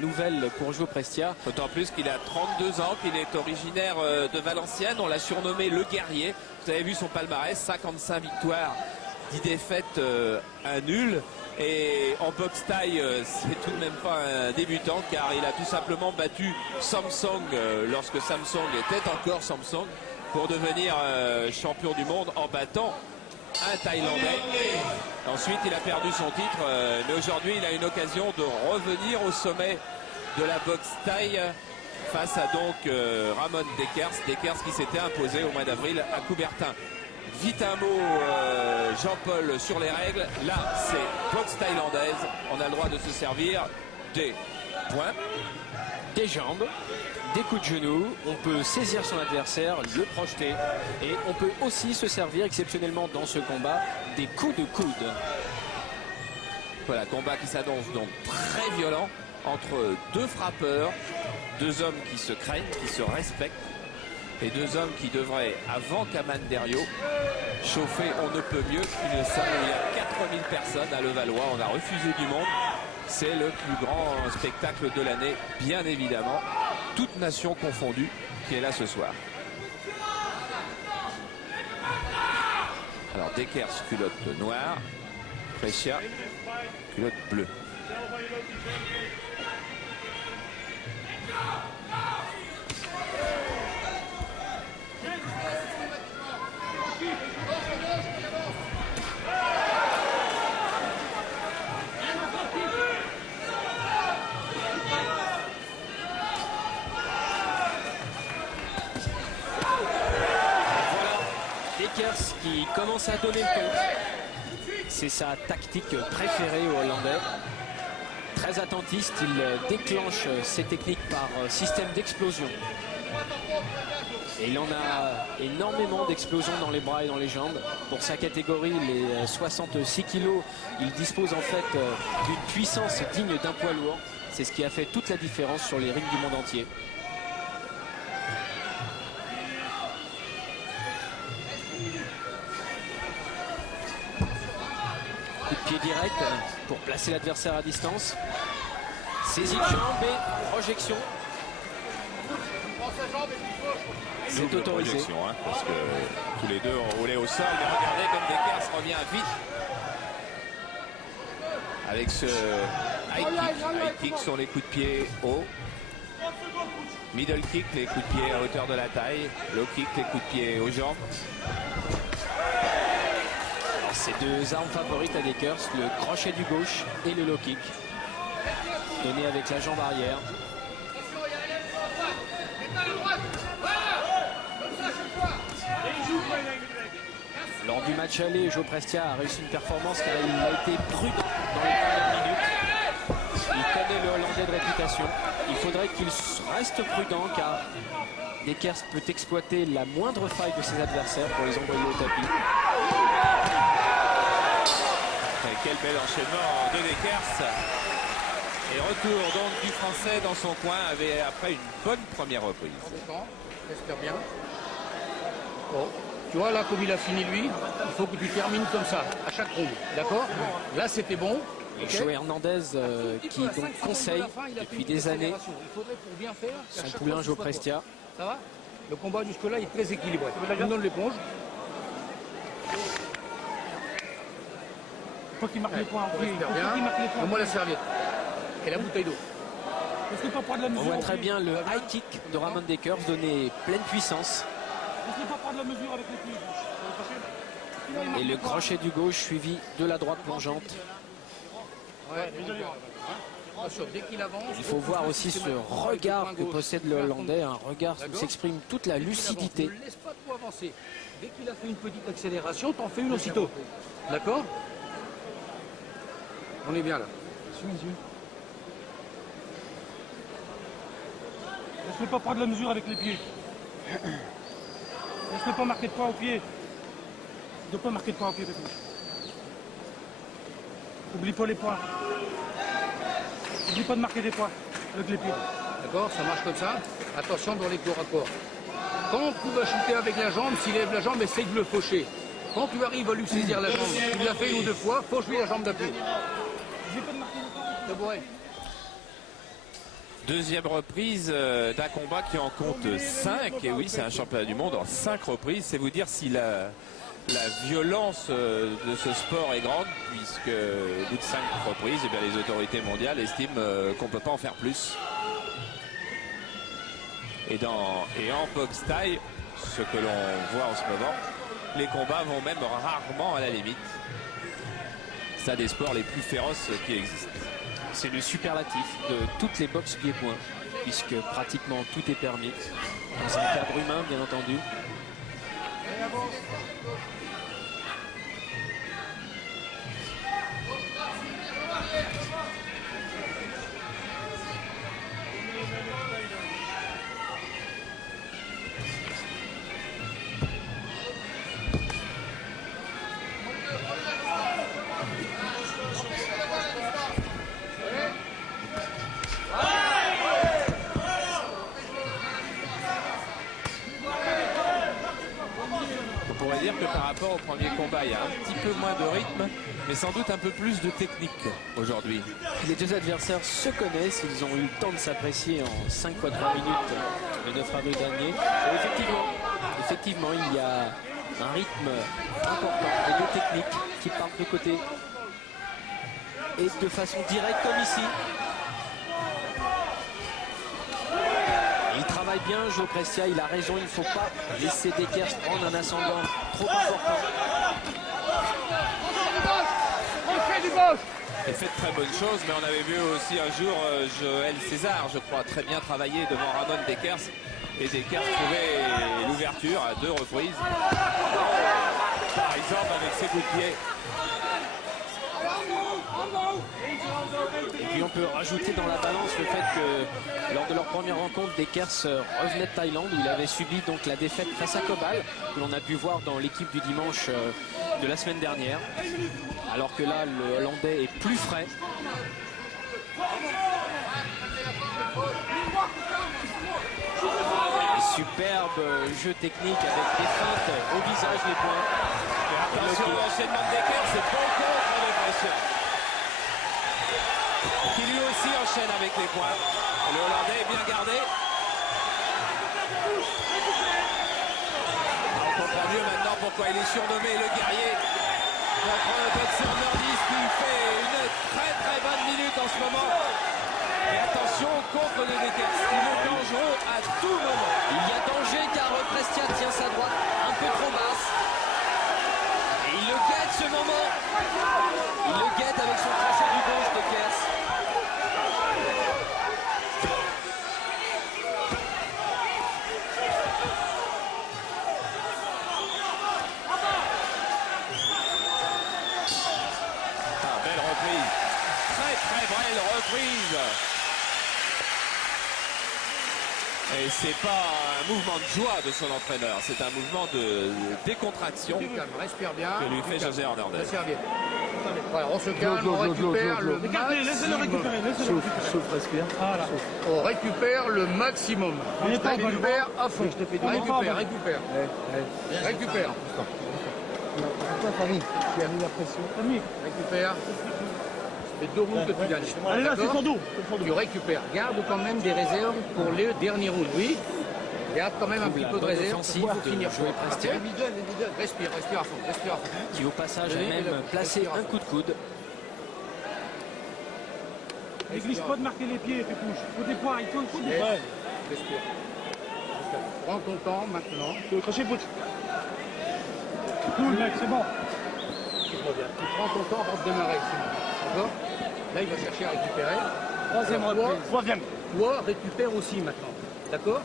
Nouvelle pour Joe Prestia. D'autant plus qu'il a 32 ans, qu'il est originaire de Valenciennes. On l'a surnommé le guerrier. Vous avez vu son palmarès, 55 victoires, 10 défaites, un nul. Et en boxe taille, c'est tout de même pas un débutant, car il a tout simplement battu Samsung lorsque Samsung était encore Samsung, pour devenir champion du monde en battant un Thaïlandais. Ensuite, il a perdu son titre, mais aujourd'hui, il a une occasion de revenir au sommet de la boxe thaï face à donc Ramon Dekers qui s'était imposé au mois d'avril à Coubertin. Vite un mot, Jean-Paul, sur les règles. Là, c'est boxe thaïlandaise. On a le droit de se servir des poings, des jambes, des coups de genoux. On peut saisir son adversaire, le projeter. Et on peut aussi se servir exceptionnellement dans ce combat des coups de coude. Voilà, combat qui s'annonce donc très violent entre deux frappeurs, deux hommes qui se craignent, qui se respectent. Et deux hommes qui devraient, avant qu'Aman Derio, chauffer on ne peut mieux qu'une salle où il y a 4000 personnes à Levallois. On a refusé du monde. C'est le plus grand spectacle de l'année, bien évidemment. Toute nation confondue qui est là ce soir. Alors Dekers, culotte noire. Prestia, culotte bleue. Dekers qui commence à donner le ton. C'est sa tactique préférée aux Hollandais. Très attentiste, il déclenche ses techniques par système d'explosion. Et il en a énormément d'explosions dans les bras et dans les jambes. Pour sa catégorie, les 66 kilos, il dispose en fait d'une puissance digne d'un poids lourd. C'est ce qui a fait toute la différence sur les rings du monde entier. Coup de pied direct pour placer l'adversaire à distance. Saisie de jambe et projection. C'est autorisé. Hein, parce que tous les deux ont roulé au sol. Mais regardez comme Dekers revient vite. Avec ce high kick. High kick sur les coups de pied hauts. Middle kick, les coups de pied à hauteur de la taille. Low kick, les coups de pied aux jambes. Ces deux armes favorites à Dekers, le crochet du gauche et le low kick. Donné avec la jambe arrière. Lors du match aller, Joe Prestia a réussi une performance car il a été prudent dans les premières minutes. Il connaît le Hollandais de réputation. Il faudrait qu'il reste prudent car Dekers peut exploiter la moindre faille de ses adversaires pour les envoyer au tapis. Et quel bel enchaînement de Dekers. Et retour donc du Français dans son coin après une bonne première reprise. J'espère bien. Bon. Tu vois, là, comme il a fini lui, il faut que tu termines comme ça, à chaque round. D'accord? Là, c'était bon. Okay. Joe Hernandez qui donc conseille depuis des années son poulain Joe Prestia. Ça va? Le combat jusque-là est très équilibré. Tu me donnes l'éponge. Il faut qu'il marque les points. Donne-moi la serviette. Et la bouteille d'eau. On voit très bien le high kick de Ramon Dekers donner pleine puissance. Et le crochet du gauche suivi de la droite plongeante. Il faut voir aussi ce regard que possède le Hollandais, un regard où s'exprime toute la lucidité. Ne laisse pas trop avancer. Dès qu'il a fait une petite accélération, t'en fais une aussitôt. D'accord? On est bien là. Laisse-le pas prendre la mesure avec les pieds. Laisse-le pas marquer de poids au pied. Il ne doit pas marquer de poids au pied. N'oublie pas les points. N'oublie pas de marquer des points avec les pieds. D'accord, ça marche comme ça. Attention dans les corps à corps. Quand tu vas shooter avec la jambe, s'il lève la jambe, essaye de le faucher. Quand tu arrives à lui saisir la jambe, tu l'as fait une ou deux fois, fauche-lui la jambe d'appui. Tabouret. Deuxième reprise d'un combat qui en compte 5. Et oui, c'est un championnat du monde en 5 reprises. C'est vous dire si la violence de ce sport est grande, puisque au bout de 5 reprises, eh bien, les autorités mondiales estiment qu'on ne peut pas en faire plus. Et en boxe thaï, ce que l'on voit en ce moment, les combats vont même rarement à la limite. C'est un des sports les plus féroces qui existent. C'est le superlatif de toutes les boxes pieds-points, puisque pratiquement tout est permis, dans un cadre humain bien entendu. On pourrait dire que par rapport au premier combat, il y a un petit peu moins de rythme, mais sans doute un peu plus de technique aujourd'hui. Les deux adversaires se connaissent, ils ont eu le temps de s'apprécier en 5 fois 3 minutes le 9 avril dernier. Et effectivement, il y a un rythme important et deux techniques qui partent de côté et de façon directe comme ici. Il travaille bien, Joe Prestia, il a raison, il ne faut pas laisser Dekers prendre un ascendant trop important. Il fait de très bonnes choses, mais on avait vu aussi un jour Joël César, je crois, très bien travailler devant Ramon Dekers. Et Dekers trouvait l'ouverture à 2 reprises. Par exemple, avec ses coups de pied. Et puis on peut rajouter dans la balance le fait que lors de leur première rencontre, Dekers revenait de Thaïlande où il avait subi donc la défaite face à Kobal, que l'on a pu voir dans l'équipe du dimanche de la semaine dernière. Alors que là, le Hollandais est plus frais. Superbe jeu technique avec des feintes au visage, les points. Attention, l'enchaînement de Dekers, c'est bon contre les pressures. Qui lui aussi enchaîne avec les points. Le Hollandais est bien gardé. On comprend mieux maintenant pourquoi il est surnommé le guerrier. Contre le boxeur nordiste qui fait une très bonne minute en ce moment. Et attention au contre de Dekers, il est dangereux à tout moment. Il y a danger car Prestia tient sa droite un peu trop basse. Et il le guette ce moment. Il le guette avec son crochet du gauche, Dekers. Belle reprise. Très belle reprise. Et c'est pas un mouvement de joie de son entraîneur, c'est un mouvement de décontraction Du calme, respire bien. que lui fait José Hernandez. Respire bien. Voilà, on se calme, on récupère le Laissez-le récupérer, laissez-le récupérer. Voilà. On récupère le maximum. On est pas Récupère à fond. On est pas Récupère. Récupère. Pourquoi Fanny tu as mis la pression? Récupère. Les 2 rounds que tu gagnes. Allez là, c'est D'accord? son dos. Tu récupères. Garde quand même des réserves pour les derniers rounds. Oui. Garde quand même un petit peu de réserve offensive pour de finir. Joël Prestia, Respire à fond. Respire à fond. qui au passage a même placé un coup de coude. Néglige pas de marquer les pieds, Pépouche. Il faut des points, il faut des points. Respire. Prends ton temps maintenant. Le crochet foot. Cool, mec, c'est bon. Tu prends ton temps avant de démarrer. D'accord? Là, il va chercher à récupérer. Troisième. Toi, récupère aussi maintenant. D'accord?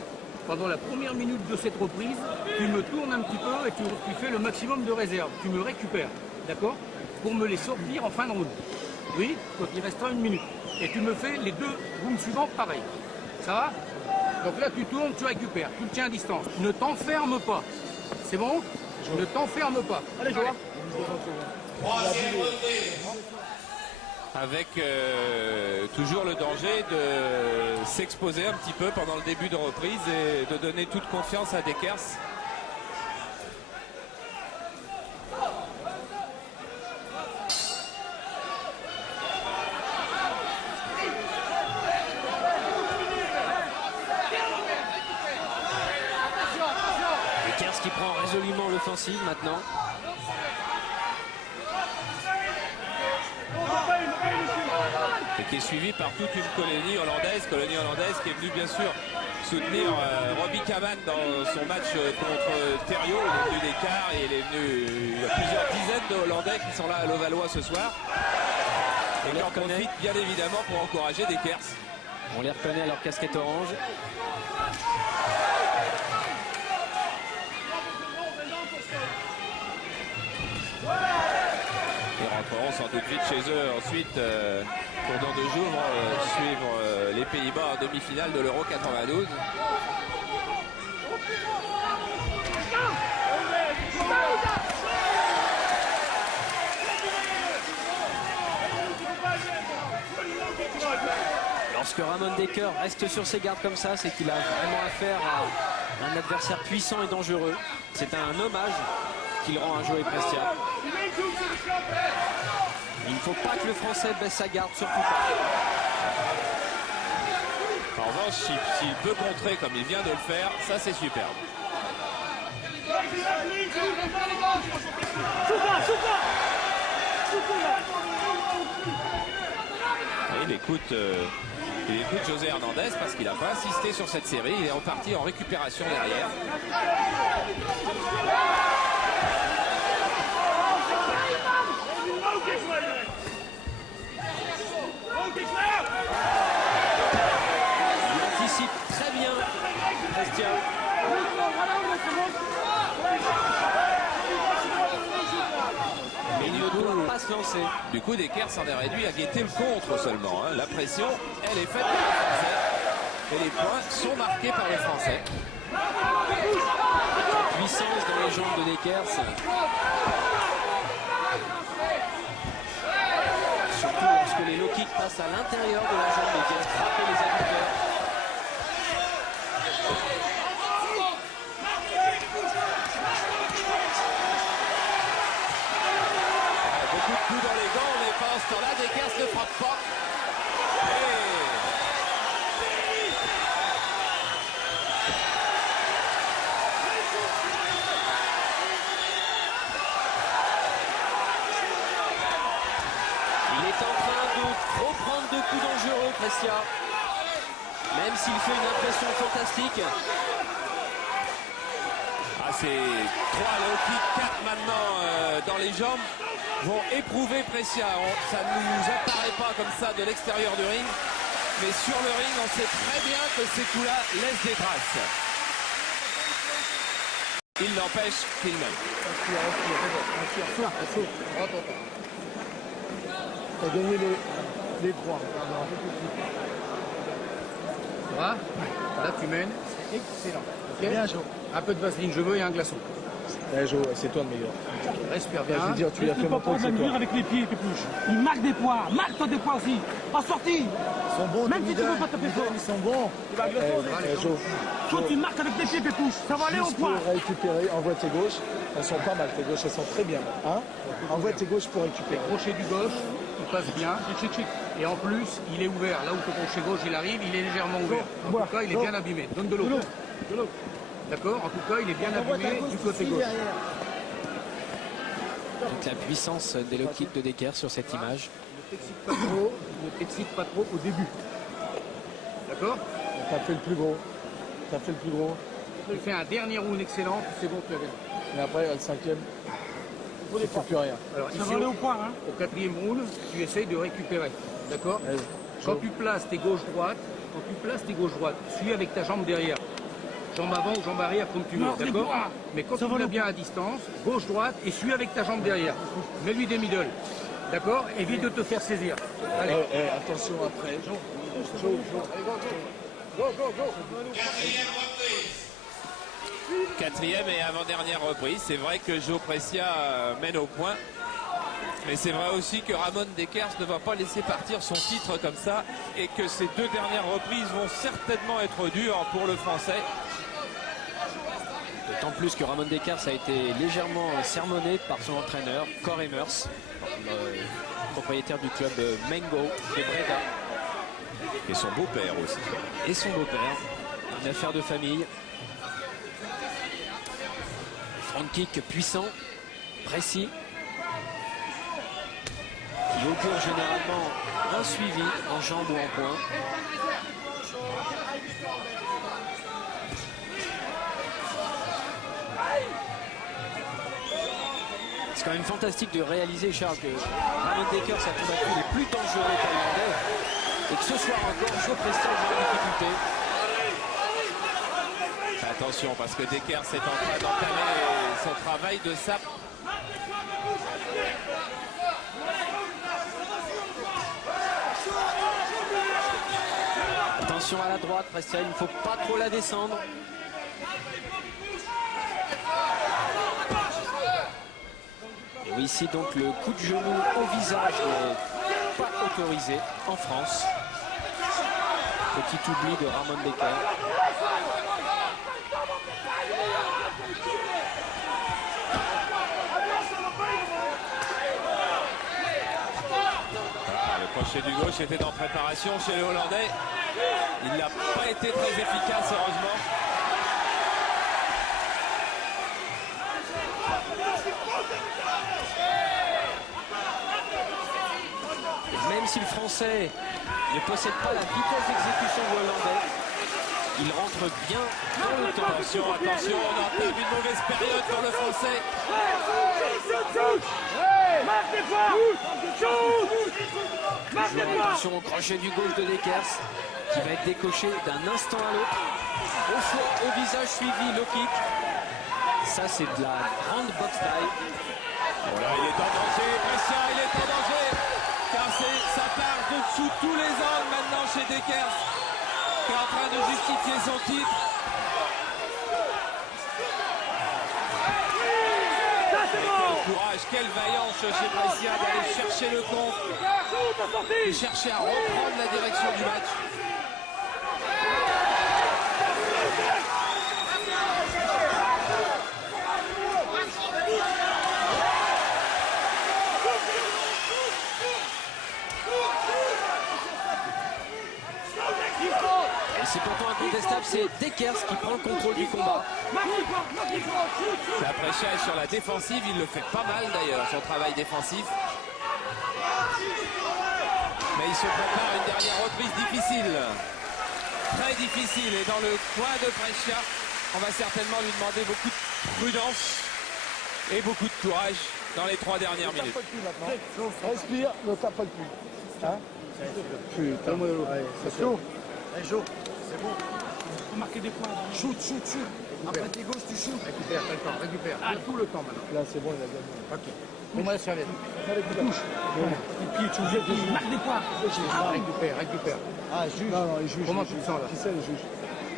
Pendant la première minute de cette reprise, tu me tournes un petit peu et tu fais le maximum de réserve. Tu me récupères. D'accord? Pour me les sortir en fin de round. Oui? Donc il restera 1 minute. Et tu me fais les 2 rounds suivants pareil. Ça va? Donc là, tu tournes, tu récupères. Tu le tiens à distance. Ne t'enferme pas. C'est bon? Ne t'enferme pas. Allez, Joël. Avec toujours le danger de s'exposer un petit peu pendant le début de reprise et de donner toute confiance à Dekers. Dekers qui prend résolument l'offensive maintenant. Et qui est suivi par toute une colonie hollandaise qui est venue bien sûr soutenir Robbie Kaman dans son match contre Thériault. Il est venu d'écart et il y a plusieurs dizaines de Hollandais qui sont là à Levallois ce soir. Et qui en profitent bien évidemment pour encourager Dekers. On les reconnaît à leur casquette orange. Ils rentreront sans doute vite chez eux ensuite pour dans 2 jours suivre les Pays-Bas en demi-finale de l'Euro 92. Lorsque Ramon Dekers reste sur ses gardes comme ça, c'est qu'il a vraiment affaire à un adversaire puissant et dangereux. C'est un hommage qu'il rend à Joey Prestia. Il ne faut pas que le Français baisse sa garde, surtout pas. En revanche, s'il peut contrer comme il vient de le faire, ça c'est superbe. Et il écoute José Hernandez parce qu'il n'a pas insisté sur cette série. Il est reparti en récupération derrière. Il anticipe très bien Prestia. Mais il ne doit pas se lancer. Du coup, Dekers s'en est réduit à guetter le contre seulement. La pression, elle est faite par les Français. Et les points sont marqués par les Français. Puissance dans les jambes de Dekers. Surtout lorsque les low kicks passent à l'intérieur de la jambe et viennent frapper les adducteurs. Beaucoup de coups dans les gants, mais pas en ce temps-là. Dekers ne frappe pas. Il est en train de trop prendre de coups dangereux, Prestia. Même s'il fait une impression fantastique. Ces 3 low kicks, 4 maintenant dans les jambes vont éprouver Prestia. Ça ne nous apparaît pas comme ça de l'extérieur du ring. Mais sur le ring, on sait très bien que ces coups-là laissent des traces. Il l'empêche qu'il mène. T'as gagné les 3. Tu vois? Là, tu mènes. C'est excellent. Ok. Bien, Jo. Un peu de vaseline, je veux, et un glaçon. Jo, c'est toi le meilleur. Respire bien. Je veux dire, tu l'as Tu fait peux monter, pas c'est même toi. avec les pieds, Pépouche. Il marque des points. Marque-toi des points aussi. En sortie. Ils sont bons, Même si tu Middle. veux pas taper fort. Ils sont bons. Jo, Toi, tu marques avec les pieds, Pépouche. Ça va aller au juste point. pour récupérer, envoie tes gauches. Elles sont pas mal, tes gauches, elles sont très bien. Hein, envoie tes gauches pour récupérer. Crochet du gauche, il passe bien. Et en plus, il est ouvert. Là où ton crochet gauche il arrive, il est légèrement ouvert. En tout cas, il est bien abîmé. Donne de l'eau. D'accord? En tout cas, il est bien abîmé du côté gauche. Toute la puissance des low kicks de Dekers sur cette image. Ne t'excite pas trop au début. D'accord? T'as fait le plus gros. T'as fait le plus gros. Tu fais un dernier round excellent, c'est bon, tu as gagné. Mais après, le 5e, tu ne fais plus rien. Alors Ça ici, va aller au point. Hein. au 4e round, tu essayes de récupérer. D'accord? Quand tu places tes gauches-droites, suis avec ta jambe derrière. Jambe avant ou jambe arrière, comme tu veux, Non, c'est d'accord? moi. Mais quand Ça tu va l'as le bien à distance, gauche-droite, et suis avec ta jambe derrière. Mets-lui des middle. D'accord? Évite de te faire saisir. Allez. Attention après. Jo. Allez, go. Quatrième et avant-dernière reprise. C'est vrai que Joe Prestia mène au point. Mais c'est vrai aussi que Ramon Dekers ne va pas laisser partir son titre comme ça. Et que ces 2 dernières reprises vont certainement être dures pour le Français. D'autant plus que Ramon Dekers a été légèrement sermonné par son entraîneur, Cor Emers, le propriétaire du club Mengo de Breda. Et son beau-père aussi. Et son beau-père. Une affaire de famille. Front kick puissant, précis, qui augure généralement un suivi en jambe ou en poing. C'est quand même fantastique de réaliser, Charles, que Ramon Dekers a combattu les plus dangereux thaïlandais et que ce soir encore, Joe Prestia est en difficulté. Attention, parce que Dekers est en train d'entamer son travail de sape. Attention à la droite, Prestia, il ne faut pas trop la descendre. Et oui, ici donc le coup de genou au visage n'est pas autorisé en France. Petit oubli de Ramon Dekers. Le crochet du gauche était en préparation chez les Hollandais. Il n'a pas été très efficace, heureusement. Même si le Français ne possède pas la vitesse d'exécution du Hollandais, il rentre bien dans le temps. Attention, attention, on entame une mauvaise période pour le Français. Attention au crochet du gauche de Dekers qui va être décoché d'un instant à l'autre. Au foie, au visage suivi, low kick. Ça, c'est de la grande boxe taille. Voilà, il est en danger, Prestia, il est en danger. Car ça part de dessous tous les angles maintenant chez Dekers, qui est en train de justifier son titre. Quel courage, quelle vaillance chez Prestia d'aller chercher le compte et chercher à reprendre la direction du match. C'est pourtant incontestable, c'est Dekers qui prend le contrôle du combat. La Prestia est sur la défensive, il le fait pas mal d'ailleurs, son travail défensif. Mais il se prépare à une dernière reprise difficile. Très difficile. Et dans le coin de Prestia, on va certainement lui demander beaucoup de prudence et beaucoup de courage dans les 3 dernières minutes. Respire, ne tape pas le cul. Hein? Putain, c'est chaud. C'est bon. Faut marquer des points. Shoot. Après tes gauches, tu shoots. Récupère, t'as le temps, récupère. Ah, tout le temps maintenant. Là, c'est bon, il a gagné. Ok. Mets-moi la serviette. Touche. Et puis tu marques des points. Récupère. Ah, juge. Non, il juge. Comment tu te sens là? Qui c'est le juge?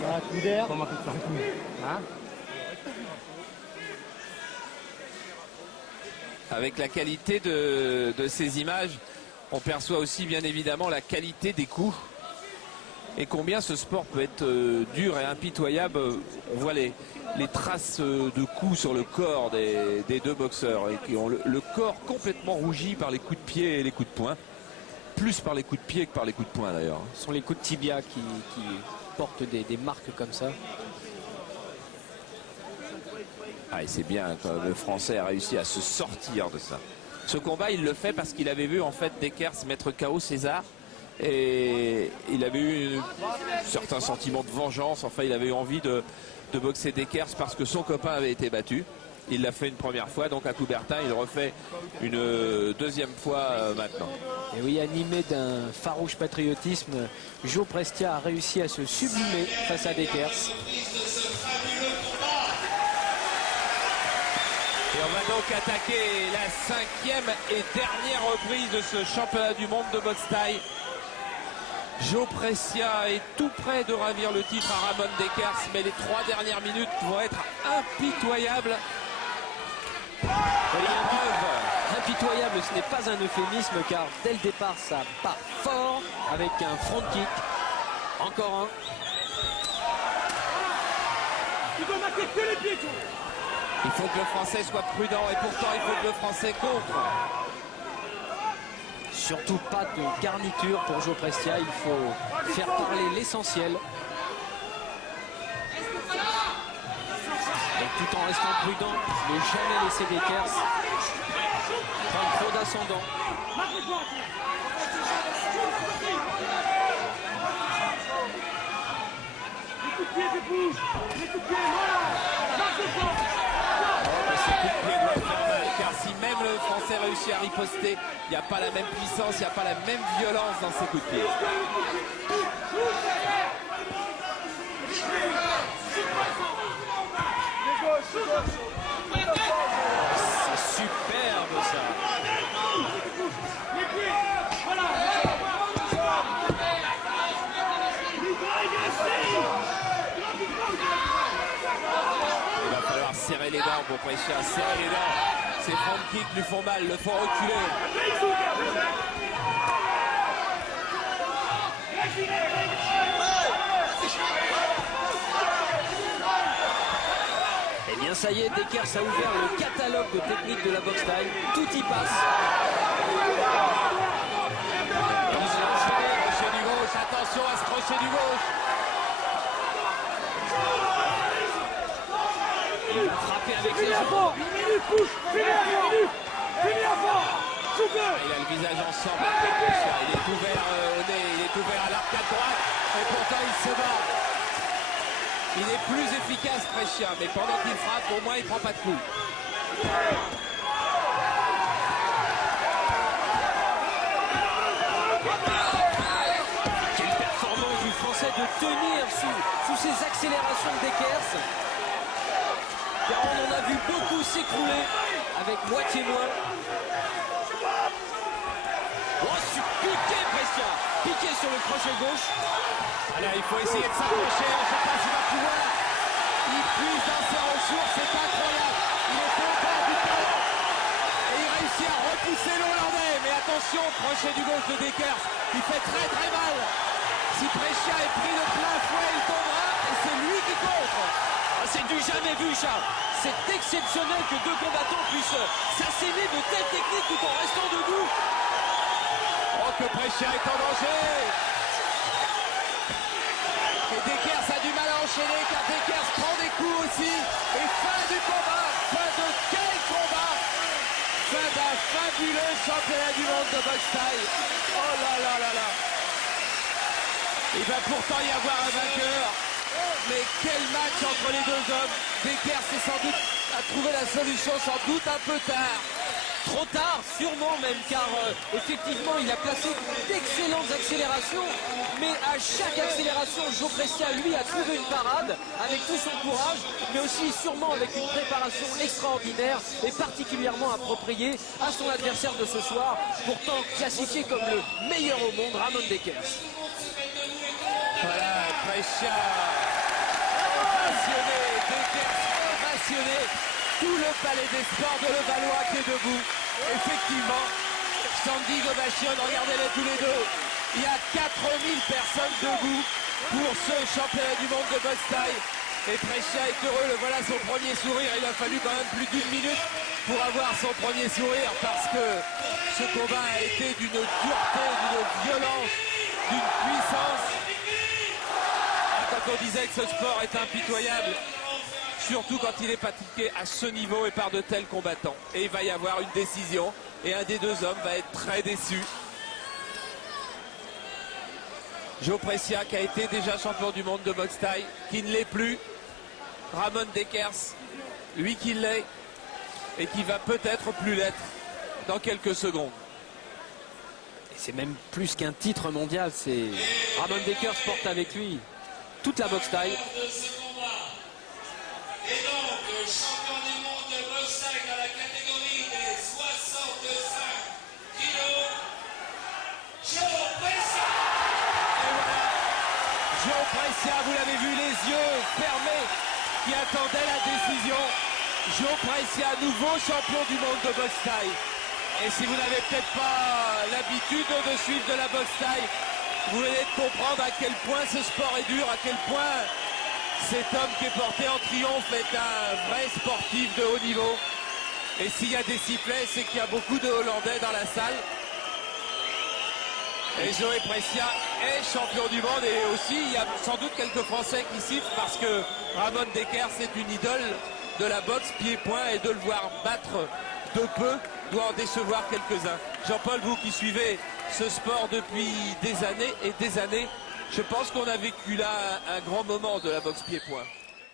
Un coup d'air. Comment tu te sens? Hein? Avec la qualité de ces images, on perçoit aussi bien évidemment la qualité des coups. Et combien ce sport peut être dur et impitoyable. On voit les traces de coups sur le corps des 2 boxeurs et qui ont le corps complètement rougi par les coups de pied et les coups de poing. Plus par les coups de pied que par les coups de poing d'ailleurs. Ce sont les coups de tibia qui portent des marques comme ça. Ah, et c'est bien que le Français a réussi à se sortir de ça. Ce combat, il le fait parce qu'il avait vu en fait Dekers mettre KO César. Et il avait eu certains sentiments de vengeance. Enfin, il avait eu envie de boxer Dekers parce que son copain avait été battu. Il l'a fait une première fois, donc à Coubertin, il refait une deuxième fois maintenant. Et oui, animé d'un farouche patriotisme, Joe Prestia a réussi à se sublimer face à Dekers. Et on va donc attaquer la 5e et dernière reprise de ce championnat du monde de boxe thaï. Joe Prestia est tout près de ravir le titre à Ramon Dekers, mais les 3 dernières minutes vont être impitoyables. Impitoyable, ce n'est pas un euphémisme car dès le départ ça part fort avec un front kick. Encore un. Tu dois marquer que les pieds, toi. Il faut que le Français soit prudent et pourtant il faut que le Français contre. Surtout pas de garniture pour Joe Prestia, il faut faire parler l'essentiel. tout en restant prudent, ne jamais laisser Dekers prendre trop d'ascendant. Ce coup de pied doit faire mal, car si même le Français réussit à riposter, il n'y a pas la même puissance, il n'y a pas la même violence dans ses coups de pied. C'est superbe ça. Il va falloir serrer les dents pour Brescia, serrer les dents. Ces front kicks lui font mal, le font reculer. Eh bien ça y est, Dekers a ouvert le catalogue de techniques de la boxe taille. Tout y passe. Crochet du gauche, attention à ce crochet du gauche. Il va frapper avec les jambes. Il a le visage en sang. Il est ouvert au nez, il est ouvert à l'arcade droite. Et pourtant il se bat. Il est plus efficace, Brescia, mais pendant qu'il frappe, au moins il ne prend pas de coups. Quelle performance du Français de tenir sous ces accélérations de Dekers. Car on en a vu beaucoup s'écrouler avec moitié moins. Oh, piqué Brescia. Piqué sur le crochet gauche. Alors il faut essayer de s'approcher, je ne sais pas s'il va pouvoir. Il puise dans ses ressources, c'est incroyable. Il est au bord du talent. Et il réussit à repousser l'Hollandais. Mais attention, crochet du gauche de Dekers. Il fait très très mal. Si Brescia est pris de plein fouet, il tombera et c'est lui qui contre. Ah, c'est du jamais vu, Charles. C'est exceptionnel que deux combattants puissent s'assaimer de telles techniques tout en restant debout. Oh, que Brescia est en danger. Et Dekers a du mal à enchaîner car Dekers prend des coups aussi. Et fin du combat. Fin de quel combat. Fin d'un fabuleux championnat du monde de boxe taille. Oh là là là là. Il va pourtant y avoir un vainqueur. Mais quel match entre les deux hommes. Dekers a trouvé la solution sans doute un peu tard. Trop tard, sûrement même, car effectivement, il a placé d'excellentes accélérations, mais à chaque accélération, Joe Brescia, lui, a trouvé une parade avec tout son courage, mais aussi sûrement avec une préparation extraordinaire et particulièrement appropriée à son adversaire de ce soir, pourtant classifié comme le meilleur au monde, Ramon Dekers. Voilà, Brescia passionné, Dekers passionné. Tout le palais des sports de Levallois qui est debout. Effectivement, Sandy Gobachian, regardez-les tous les deux. Il y a 4000 personnes debout pour ce championnat du monde de boxe taille. Et Brescia est heureux, le voilà son premier sourire. Il a fallu quand même plus d'1 minute pour avoir son premier sourire parce que ce combat a été d'une dureté, d'une violence, d'une puissance. Quand on disait que ce sport est impitoyable, surtout quand il est pratiqué à ce niveau et par de tels combattants. Et il va y avoir une décision et un des deux hommes va être très déçu. Joe Brescia qui a été déjà champion du monde de boxe taille, qui ne l'est plus. Ramon Dekers, lui qui l'est et qui va peut-être plus l'être dans quelques secondes. Et c'est même plus qu'un titre mondial, c'est Ramon Dekers porte avec lui toute la boxe taille. Et donc, champion du monde de boxe taille dans la catégorie des 65 kilos, Joe Brescia. Et voilà, Joe Brescia, vous l'avez vu, les yeux fermés, qui attendaient la décision. Joe Brescia, nouveau champion du monde de boxe taille. Et si vous n'avez peut-être pas l'habitude de suivre de la boxe taille, vous venez de comprendre à quel point ce sport est dur, à quel point cet homme qui est porté en triomphe est un vrai sportif de haut niveau. Et s'il y a des sifflets, c'est qu'il y a beaucoup de Hollandais dans la salle. Et Joe Brescia est champion du monde et aussi il y a sans doute quelques Français qui sifflent parce que Ramon Dekers est une idole de la boxe pied-point, et de le voir battre de peu doit en décevoir quelques-uns. Jean-Paul, vous qui suivez ce sport depuis des années et des années, je pense qu'on a vécu là un grand moment de la boxe pied-point.